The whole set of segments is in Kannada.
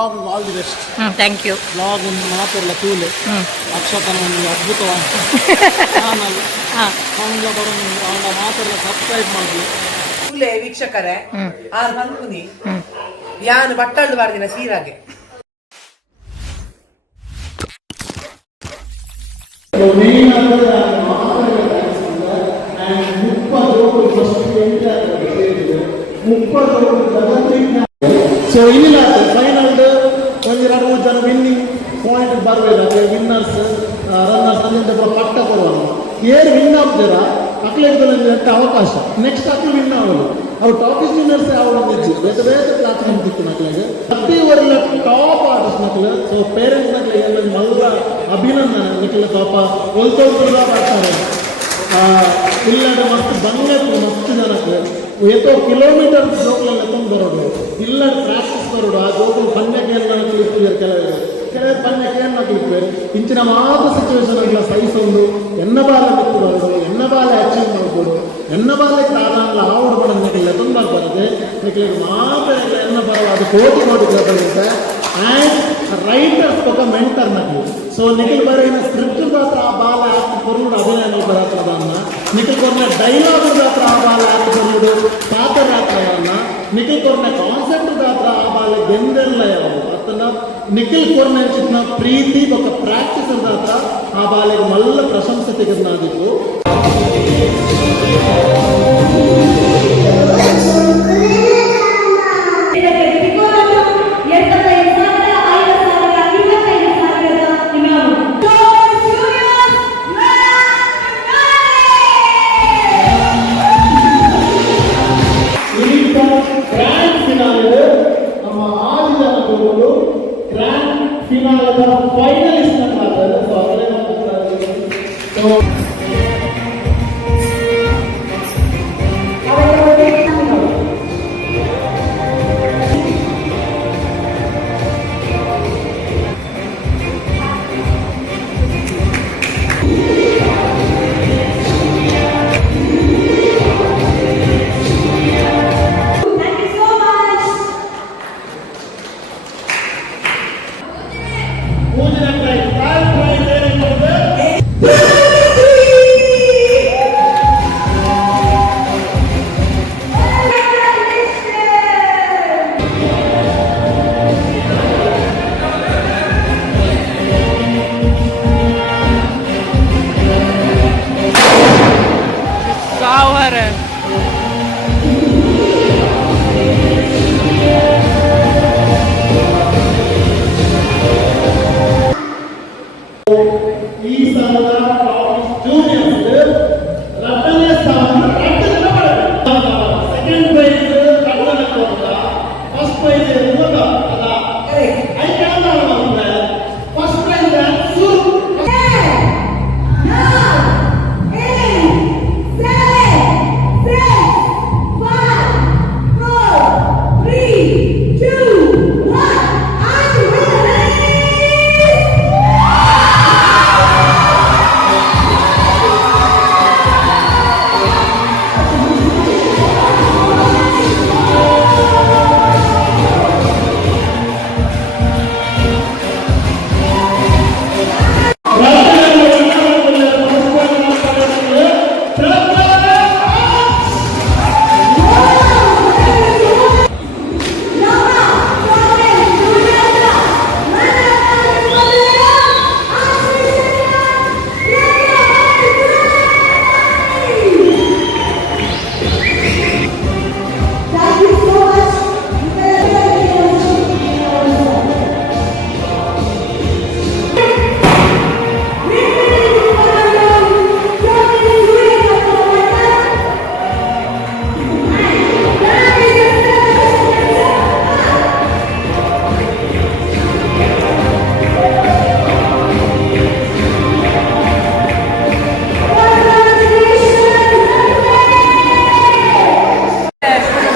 Blog all the best. Thank you. ಬ್ಲಾಗ್ ಮಾತೆಲ್ಲ ತೂಲೆ ಅಕ್ಷತನ ಒಂದು ಅದ್ಭುತವಾದ ಚಾನಲ್ ಅವನ ಮಾತೆಲ್ಲ ಸಬ್ಸ್ಕ್ರೈಬ್ ಮಾಡಿ ತೂಲೆ ವೀಕ್ಷಕರೇ ಆರು ಬಂದ್ಕುನಿ ಯಾನ್ ಬಟ್ಟಳ್ದು ಬಾರ್ದಿನ ಸೀರಾಗೆ ಸೊ ಇಲ್ಲ ಫೈನಲ್ ಒಂದು 2-3 ಜನ ವಿನ್ನಿಂಗ್ ಪಾಯಿಂಟ್ ಬರಬೇಕು. ಅದೇ ವಿನ್ನರ್ಸ್ ರನ್ನರ್ಸ್ ಅಲ್ಲಿಂದ ಪಟ್ಟ ಕೊಡುವ ಏರು ವಿನ್ ಆಗ್ತೀರ ಅಕ್ಲೇಟ್ ಅವಕಾಶ ನೆಕ್ಸ್ಟ್ ಅಕ್ಲು ವಿನ್ ಆಗೋದು ಅವ್ರು ಟಾಪಿಸ್ ವಿನ್ನರ್ಸ್ ಅವರು ಬೇರೆ ಬೇರೆ ಕ್ಲಾಸ್ ಬಂದಿತ್ತು ಮಕ್ಕಳಿಗೆ ಪ್ರತಿ ಊರಿನ ಟಾಪ್ ಆರ್ಟಿಸ್ಟ್ ಮಕ್ಕಳು. ಸೊ ಪೇರೆಂಟ್ಸ್ ಮಕ್ಕಳಿಗೆ ಎಲ್ಲ ಮಲ್ಲ ಅಭಿನಂದನೆ ಮಕ್ಕಳು ಪಾಪ ಒಲ್ತೊಳ್ತುರ್ದ ಮಾಡ್ತಾರೆ. ಇಲ್ಲದ ಮಸ್ತ್ ಬಂಗತ್ತು ಮಸ್ತ್ ಜನಕ್ಕೆ ಎಷ್ಟೋ ಕಿಲೋಮೀಟರ್ ಜೋಕ್ಲೆಲ್ಲ ತುಂಬ ಬರೋದು ಇಲ್ಲ ಪ್ರಾಕ್ಟೀಸ್ ಬರೋದು ಆ ಜೋಕ್ಲು ಪಂದ್ಯಕ್ಕೆ ಎಲ್ಲ ಕಲಿಸ್ತಿದ್ದಾರೆ ಕೆಲವು ಪಂದ್ಯಕ್ಕೆ ಏನು ಕಲಿಸ್ತಾರೆ ಇಂಚಿನ ಮಾತ್ರ ಸಿಚುವೇಶನ್ ಎಲ್ಲ ಸಹಿಸೋದು ಎನ್ನ ಬಾಲ ಬಿಟ್ಟು ಬರೋದು ಎನ್ನ ಬಾಲ ಅಚೀವ್ ಮಾಡ್ಬೋದು ಎನ್ನ ಬಾಲೆ ಕಾರಣ ಆವಡ್ ಮಾಡೋದಕ್ಕೆಲ್ಲ ತುಂಬ ಬರುತ್ತೆ ನಿಮಗೆ ಮಾತ್ರ ಎಲ್ಲ ಎನ್ನ ಬರೋ ಅದು ಕೋಟಿ ಬರುತ್ತೆ ಆ್ಯಂಡ್ ರೈಟರ್ಸ್ ಪಕ್ಕ ಮೆಂಟರ್ ನಕಲಿ. ಸೊ ನಿಖಿಲ್ ಬರೀನ ಸ್ಕ್ರಿಪ್ಟ್ ಹತ್ರ ಆ ಬಾಲ ಆಕ್ಟ್ ಬರುವುದು ಅಭಿನಯ ಬರತ್ತದನ್ನ ನಿಖಿಲ್ ಕೊರ್ನ ಡೈಲಾಗ್ ಹತ್ರ ಆ ಬಾಲ ಆಕ್ಟ್ ಬರುವುದು ಪಾತ್ರ ಹತ್ರವನ್ನ ನಿಖಿಲ್ ಕೊರ್ನ ಕಾನ್ಸೆಪ್ಟ್ ಹತ್ರ ಆ ಬಾಲ ಬೆಂದೆಲ್ಲ ಯಾವುದು ಅದನ್ನ ನಿಖಿಲ್ ಕೊರ್ನ ಚಿತ್ನ ಪ್ರೀತಿ ಪಕ್ಕ ಪ್ರಾಕ್ಟೀಸ್ ಹತ್ರ ಆ ಬಾಲಿಗೆ ಮಲ್ಲ ಪ್ರಶಂಸೆ ತೆಗೆದಾದಿತ್ತು.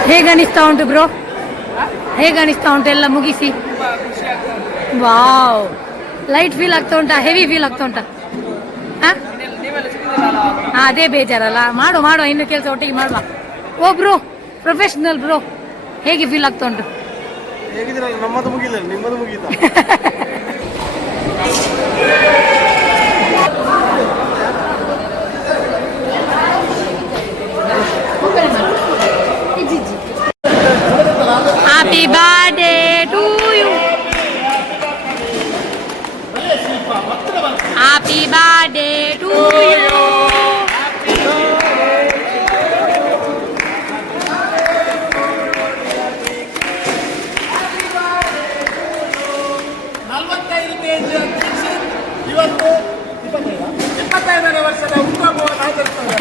ಹೇಗೆ ಅನಿಸ್ತಾ ಉಂಟು ಬ್ರೋ? ಹೇಗೆ ಅನಿಸ್ತಾ ಉಂಟು ಎಲ್ಲ ಮುಗಿಸಿ? ವಾವ್, ಲೈಟ್ ಫೀಲ್ ಆಗ್ತಾ ಉಂಟಾ? ಹೆವಿ ಫೀಲ್ ಆಗ್ತಾ ಉಂಟಾ? ಅದೇ ಬೇಜಾರಲ್ಲ. ಮಾಡುವ ಇನ್ನು ಕೆಲಸ ಒಟ್ಟಿಗೆ ಮಾಡುವ. ಓ ಬ್ರೋ, ಪ್ರೊಫೆಷನಲ್ ಬ್ರೋ, ಹೇಗೆ ಫೀಲ್ ಆಗ್ತಾ ಉಂಟು? ಹೇಗಿದ್ದೀರಲ್ಲ, ನಮ್ಮದು ಮುಗಿಲ್ಲ, ನಿಮ್ಮದು ಮುಗೀತಾ? Happy birthday to you. Happy birthday to you. ಇವತ್ತು 25ನೇ ವರ್ಷದ ಹುಟ್ಟುಹಬ್ಬವನ್ನು ಆಚರಿಸ್ತಾರೆ.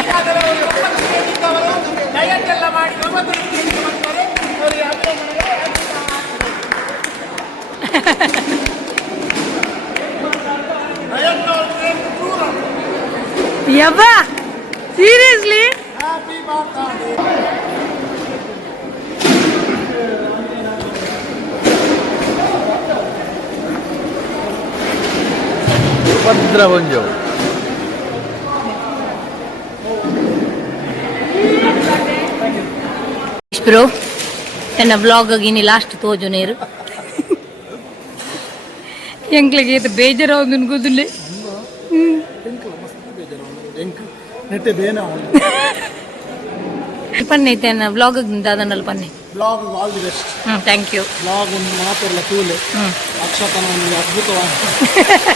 ಈಗಾಗಲೇ ಅವರು 90 ಕೆಜಿದ್ದವರು ಡಯಟ್ ಎಲ್ಲ ಮಾಡಿ 90 ಕೆಜಿಗೆ ಬರ್ತಾರೆ. ಅವರಿಗೆ Yabba, seriously? Happy birthday. ಭದ್ರ ಬಂಜು ಬ್ರೋ ನನ್ನ ಬ್ಲಾಗ್ ಆಗಿನಿ ಲಾಸ್ಟ್ ತೋಜು ನೀರು ಎಂಕ್ಲಿಗೆ ಇದು ಬೇಜಾರಾവുന്നു ಗೊತ್ತಿಲ್ಲ ನೆಟ್ಟೆ ಬೇನ ಪನ್ನೈತೆ ನನ್ನ ಬ್ಲಾಗ್ ದಾದನಲ್ಲಿ ಪನ್ನೆ blog all the best. Thank you. Blog ಒಂದು ಮಾತೆಲ್ಲ ತೂಲೆ ಅಕ್ಷತನ ಒಂದು ಅದ್ಭುತವಾದ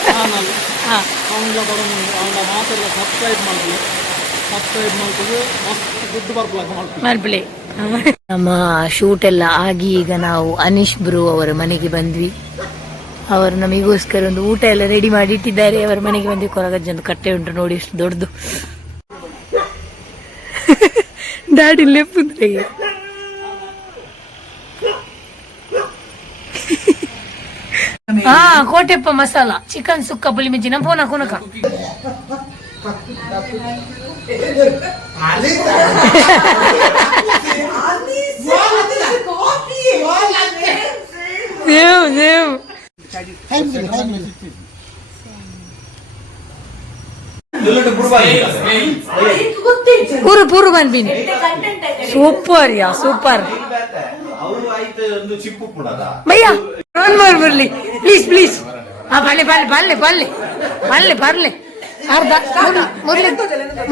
ಚಾನಲ್ ಅವನಿಗೆ ಅವನ ಮಾತೆಲ್ಲ ಸಬ್ಸ್ಕ್ರೈಬ್ ಮಾಡ್ತೀವಿ. ಸಬ್ಸ್ಕ್ರೈಬ್ ಮಾಡ್ತೀವಿ, ಮಸ್ತ್ ದುಡ್ಡು ಬರ್ಬೋದು ಮಾಡ್ಬಿಡಿ. ನಮ್ಮ ಶೂಟ್ ಎಲ್ಲ ಆಗಿ ಈಗ ನಾವು ಅನೀಶ್ ಬ್ರೋ ಅವರ ಮನೆಗೆ ಬಂದ್ವಿ. ಅವರು ನಮಗೋಸ್ಕರ ಒಂದು ಊಟ ಎಲ್ಲ ರೆಡಿ ಮಾಡಿ ಇಟ್ಟಿದ್ದಾರೆ. ಅವರ ಮನೆಗೆ ಬಂದ್ವಿ. ಕೊರಗಜ್ಜಂದು ಕಟ್ಟೆ ಉಂಟು ನೋಡಿ, ಎಷ್ಟು ದೊಡ್ಡದು. ಡ್ಯಾಡಿ ಲೆಪ್ಪುಂದ್ರೆ ಹಾ ಕೋಟೆಪ್ಪ ಮಸಾಲ ಚಿಕನ್ ಸುಕ್ಕ ಪುಲಿ ಮಿಂಚಿನ ಪೋನ ಕುನಕ ದೇವ್ ದೇವ್ ಪೂರು ಪೂರು ಬಂದ್ಬಿನಿ. ಸೂಪರ್ ಯಾ ಸೂಪರ್ ಭಯ್ಯ ಆನ್ ಮಾಡಿ ಬರ್ಲಿ ಪ್ಲೀಸ್ ಪ್ಲೀಸ್. ಬರ್ಲಿ ಬರ್ಲಿ ಬರ್ಲಿ ಬರ್ಲಿ ಬರ್ಲಿ ಬರ್ಲಿ ಅರ್ಧ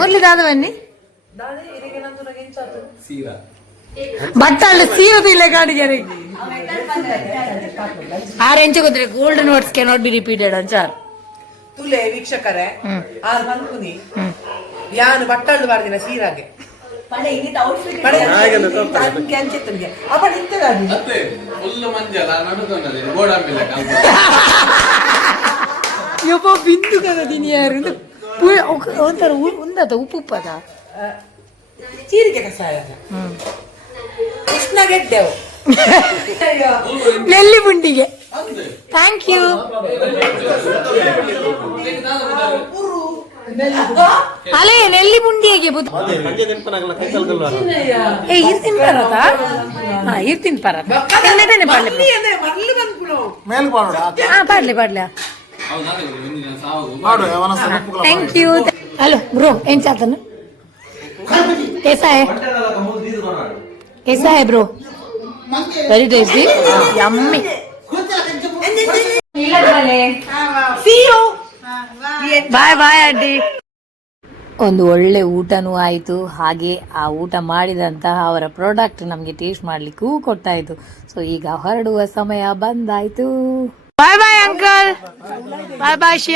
ಮುರ್ಲಿದಾದ ಬನ್ನಿ ಬಟ್ಟಲ್ಲಿ ಸೀರದಿಲ್ಲ ಗಾಡಿಗೆ ಆರೆಂಚ್ ಗೊತ್ತಿಲ್ಲ. Golden words cannot be repeated ಅಂಚಾರ್ ತುಲೆ ವೀಕ್ಷಕರೇ ಆರ್ ಬಂದ್ಕುನಿ ಯಾನ್ ಬಟ್ಟಲು ಬಾರ್ದಿನ ಸೀರಾಗೆ ಯಪ್ಪ ಬಿಂದು ಕದೀನಿ ಯಾರು ಒಂಥರ ಒಂದದ ಉಪ್ಪು ಉಪ್ಪದ ಚೀರಿಗೆ ಕಷಾಯ ಕೃಷ್ಣ ಗೆಡ್ಡೆವು ನೆಲ್ಲಿ ಬುಂಡಿಗೆ. Thank you. ಅಲೇ ನೆಲ್ಲಿ ಬುಂಡಿಗೆ ಇರ್ತೀನಿ ಪರತ ಇರ್ತೀನಿ ಪರತ ಪಾಡ್ಲಿ ಪಾಡ್ಲ. Thank you. ಹಲೋ ಬ್ರೋ ಏನ್ ಚಾತನು कैसा है कैसा है bro? Very tasty yummy. Bye bye ಅಡ್ಡಿ. ಒಂದು ಒಳ್ಳೆ ಊಟನೂ ಆಯಿತು. ಹಾಗೆ ಆ ಊಟ ಮಾಡಿದಂತಹ ಅವರ ಪ್ರಾಡಕ್ಟ್ ನಮಗೆ ಟೇಸ್ಟ್ ಮಾಡ್ಲಿಕ್ಕೂ ಕೊಟ್ಟಾಯಿತು. ಸೊ ಈಗ ಹೊರಡುವ ಸಮಯ ಬಂದಾಯ್ತು. ಬಾಯ್ ಬಾಯ್ ಅಂಕಲ್. ಬಾಯ್ ಬಾಯ್ ಶಿಯಾ.